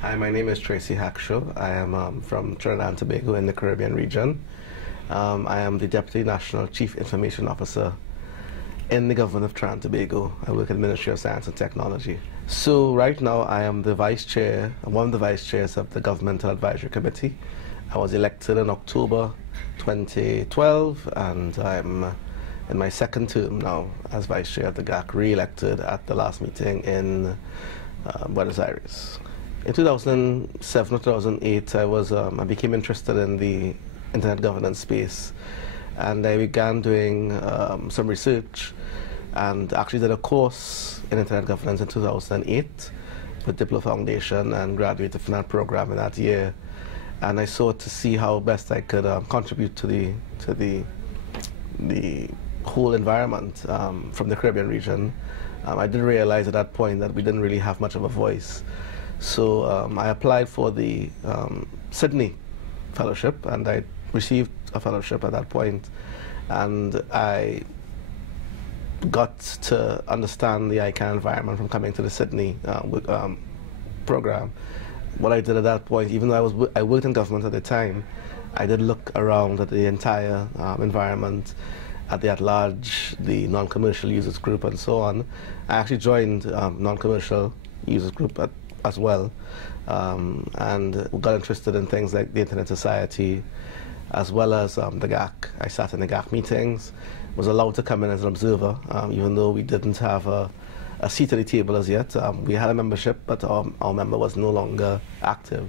Hi, my name is Tracy Hackshaw. I am from Trinidad and Tobago in the Caribbean region. I am the Deputy National Chief Information Officer in the government of Trinidad and Tobago. I work at the Ministry of Science and Technology. So right now I am the Vice Chair, one of the Vice Chairs of the Governmental Advisory Committee. I was elected in October 2012 and I'm in my second term now as Vice Chair of the GAC, re-elected at the last meeting in Buenos Aires. In 2007 or 2008, I became interested in the internet governance space, and I began doing some research and actually did a course in internet governance in 2008 with Diplo Foundation and graduated from that program in that year. And I sought to see how best I could contribute to the whole environment from the Caribbean region. I did realize at that point that we didn't really have much of a voice. So I applied for the Sydney Fellowship, and I received a fellowship at that point, and I got to understand the ICANN environment from coming to the Sydney program. What I did at that point, even though I worked in government at the time, I did look around at the entire environment, at the at-large, the non-commercial users group, and so on. I actually joined non-commercial users group as well, and got interested in things like the Internet Society, as well as the GAC. I sat in the GAC meetings, was allowed to come in as an observer, even though we didn't have a seat at the table as yet. We had a membership, but our member was no longer active.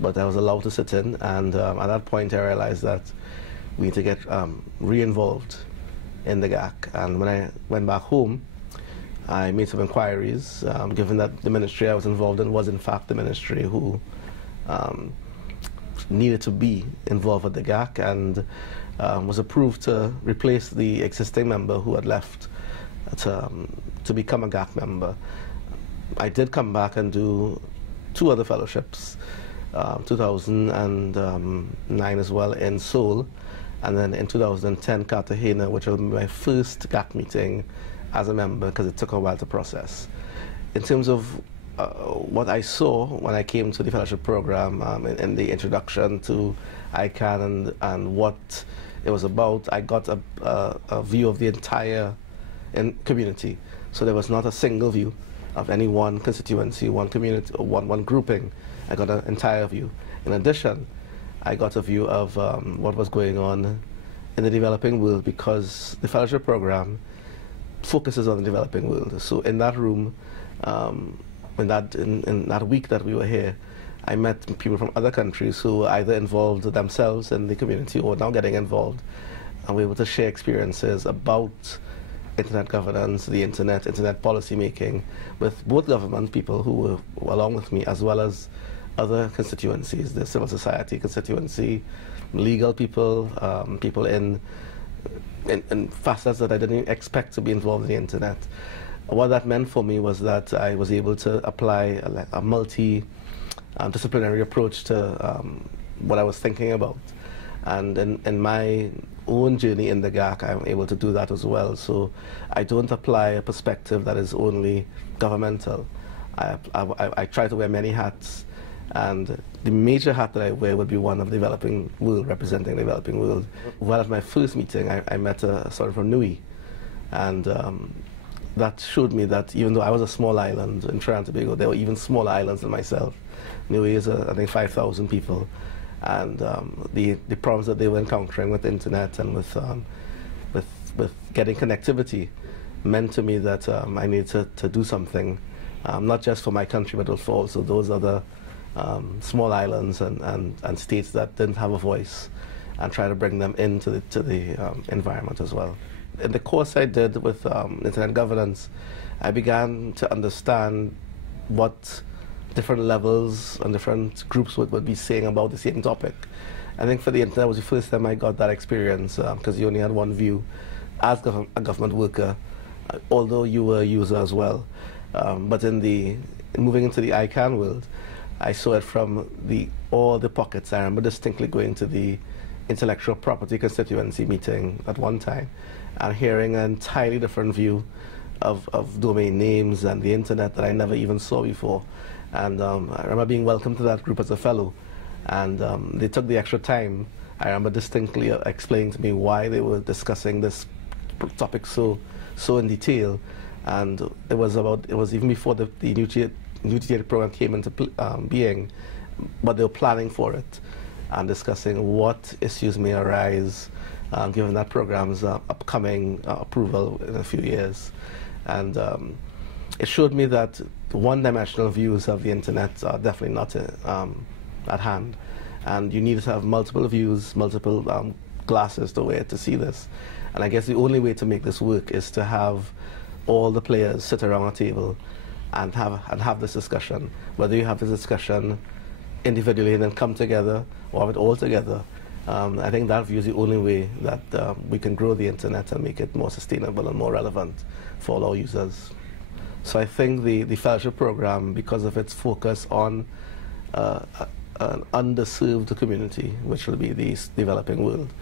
But I was allowed to sit in, and at that point I realized that we need to get re-involved in the GAC. And when I went back home, I made some inquiries, given that the ministry I was involved in was in fact the ministry who needed to be involved with the GAC, and was approved to replace the existing member who had left to become a GAC member. I did come back and do 2 other fellowships, 2009 as well in Seoul, and then in 2010 Cartagena, which was my first GAC meeting as a member, because it took a while to process. In terms of what I saw when I came to the fellowship program, in the introduction to ICANN and what it was about, I got a view of the entire community. So there was not a single view of any one constituency, one community, or one grouping. I got an entire view. In addition, I got a view of what was going on in the developing world, because the fellowship program focuses on the developing world. So in that room, in that week that we were here, I met people from other countries who either involved themselves in the community or now getting involved, and we were able to share experiences about internet governance, the internet policy making, with both government people who were along with me, as well as other constituencies, the civil society constituency, legal people, people in facets that I didn't expect to be involved in the internet. What that meant for me was that I was able to apply a multi-disciplinary approach to what I was thinking about. And in my own journey in the GAC, I'm able to do that as well. So I don't apply a perspective that is only governmental. I try to wear many hats, and the major hat that I wear would be one of the developing world, representing the developing world. Well, at my first meeting, I met someone from Nui, and that showed me that even though I was a small island in Trinidad and Tobago, there were even smaller islands than myself. Nui is, I think, 5,000 people, and the problems that they were encountering with the internet and with getting connectivity meant to me that I needed to do something, not just for my country, but for also those other small islands and states that didn't have a voice, and try to bring them into the environment as well. In the course I did with internet governance, I began to understand what different levels and different groups would be saying about the same topic. I think for the internet was the first time I got that experience, because you only had one view as a government worker, although you were a user as well. But in moving into the ICANN world, I saw it from all the pockets. I remember distinctly going to the intellectual property constituency meeting at one time and hearing an entirely different view of domain names and the internet that I never even saw before. And I remember being welcomed to that group as a fellow, and they took the extra time. I remember distinctly explaining to me why they were discussing this topic so in detail, and it was even before the nuclear program came into being, but they were planning for it and discussing what issues may arise given that program's upcoming approval in a few years. And it showed me that one-dimensional views of the internet are definitely not at hand, and you need to have multiple views, multiple glasses to wear to see this. And I guess the only way to make this work is to have all the players sit around a table and have this discussion. Whether you have this discussion individually and then come together, or have it all together, I think that view is the only way that we can grow the internet and make it more sustainable and more relevant for all our users. So I think the fellowship program, because of its focus on an underserved community, which will be the developing world,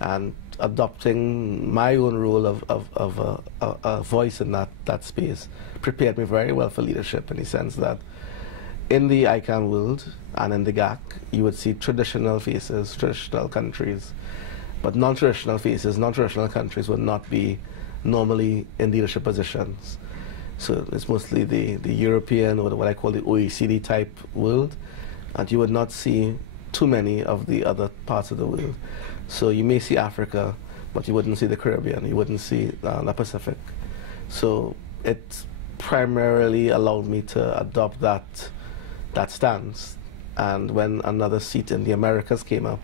and adopting my own role of a voice in that space, prepared me very well for leadership, in the sense that in the ICANN world and in the GAC, you would see traditional faces, traditional countries, but non-traditional faces, non-traditional countries would not be normally in leadership positions. So it's mostly the European, or what I call the OECD type world, and you would not see too many of the other parts of the world. So you may see Africa, but you wouldn't see the Caribbean, you wouldn't see the Pacific. So it primarily allowed me to adopt that stance. And when another seat in the Americas came up,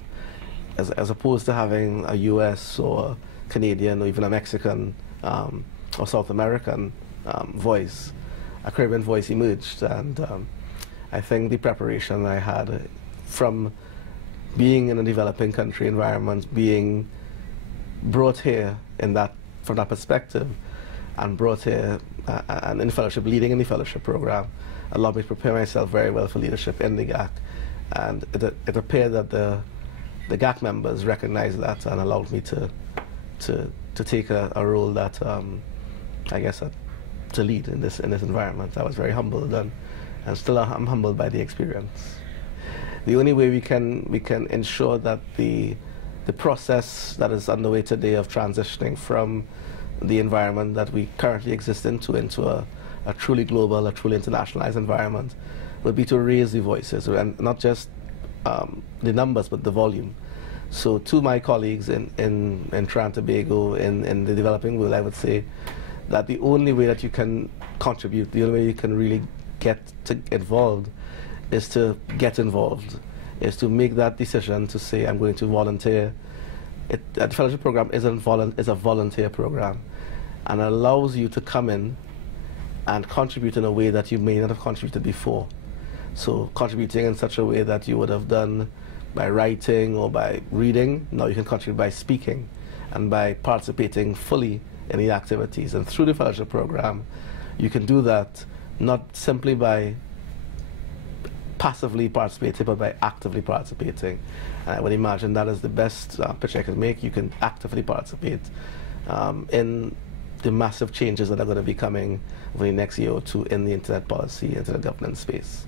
as opposed to having a US or a Canadian or even a Mexican or South American voice, a Caribbean voice emerged. And I think the preparation I had from being in a developing country environment, being brought here from that perspective, and brought here and in fellowship, leading in the fellowship program, allowed me to prepare myself very well for leadership in the GAC. And it appeared that the GAC members recognized that and allowed me to take a role that I guess to lead in this environment. I was very humbled, and still I'm humbled by the experience. The only way we can ensure that the process that is underway today of transitioning from the environment that we currently exist into a truly global, a truly internationalized environment, will be to raise the voices, and not just the numbers, but the volume. So to my colleagues in Trinidad and Tobago, in the developing world, I would say that the only way that you can contribute, the only way you can really get involved, is to get involved, is to make that decision to say, I'm going to volunteer. The fellowship program is a volunteer program, and allows you to come in and contribute in a way that you may not have contributed before. So contributing in such a way that you would have done by writing or by reading, now you can contribute by speaking and by participating fully in the activities. And through the fellowship program, you can do that not simply by passively participating, but by actively participating. And I would imagine that is the best pitch I could make. You can actively participate in the massive changes that are going to be coming over the next year or two in the internet policy, internet governance space.